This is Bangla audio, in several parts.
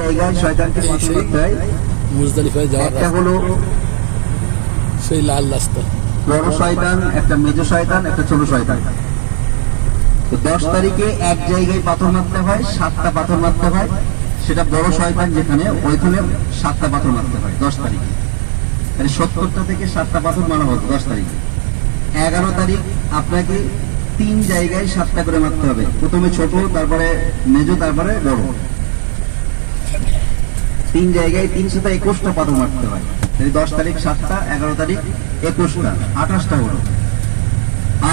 জায়গায় শয়তানকে পাথর মারতে হয়, মুজদালিফায় যাওয়ার একটা হলো সেই লাল রাস্তা, বড় শয়তান, একটা মেজো শয়তান, একটা ছোট শয়তান। তো 10 তারিখে এক জায়গায় পাথর মারতে হয়, 7টা পাথর মারতে হয়। সেটা বড় শয়তান যেখানে, ওইখানে 7টা পাথর মারতে হয় 10 তারিখে। মানে 70টা থেকে 7টা পাথর মারা হতো 10 তারিখে। 11 তারিখ আপনাকে 3 জায়গায় 7টা করে মারতে হবে। প্রথমে ছোট, তারপরে মেজো, তারপরে বড়। 3 জায়গায় 321টা পাথর মারতে হয়। 10 তারিখ 7টা, 11 তারিখ 21টা, 28টা হলো।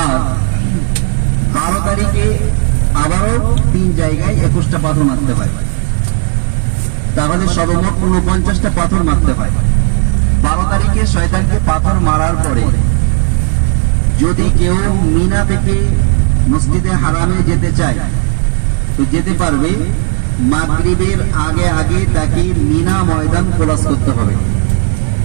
আর 12 তারিখে আবারও 3 জায়গায় 21টা পাথর মারতে হয়। তাহলে সর্বমোট 49টা পাথর মারতে হয়। 12 তারিখে শয়তানকে পাথর মারার পরে যদি কেউ মিনা থেকে মসজিদে হারামে যেতে চায় তো যেতে পারবে। মাগরিবের আগে আগে তাকে মিনা ময়দান ক্রস করতে হবে।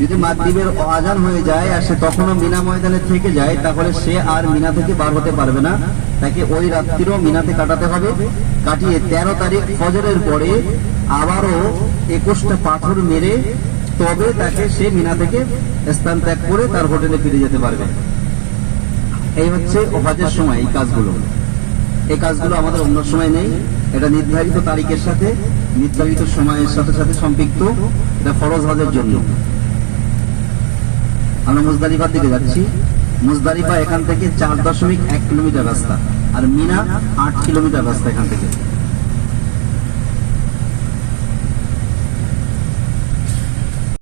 যদি মাগরিবের আজান হয়ে যায় আর সে তখনও মিনা ময়দানে থেকে যায়, তাহলে সে আর মিনা থেকে বার হতে পারবে না। তাকে ওই রাত্রিও মিনাতে কাটাতে হবে। কাটিয়ে 13 তারিখ ফজরের পরে আবারও 21টা পাথর মেরে তবে তাকে সে মিনা থেকে স্থান ত্যাগ করে তার হোটেলে ফিরে যেতে পারবে। এই হচ্ছে হজের সময় এই কাজগুলো। এই কাজগুলো আমাদের অন্য সময় নেই। এটা নির্ধারিত তারিখের সাথে, নির্ধারিত সময়ের সাথে সাথে সম্পৃক্ত। এটা ফরজ হজের জন্য। আমরা মুজদালিফার দিকে যাচ্ছি। মুজদালিফা এখান থেকে 4.1 কিলোমিটার রাস্তা, আর মিনা 8 কিলোমিটার রাস্তা এখান থেকে।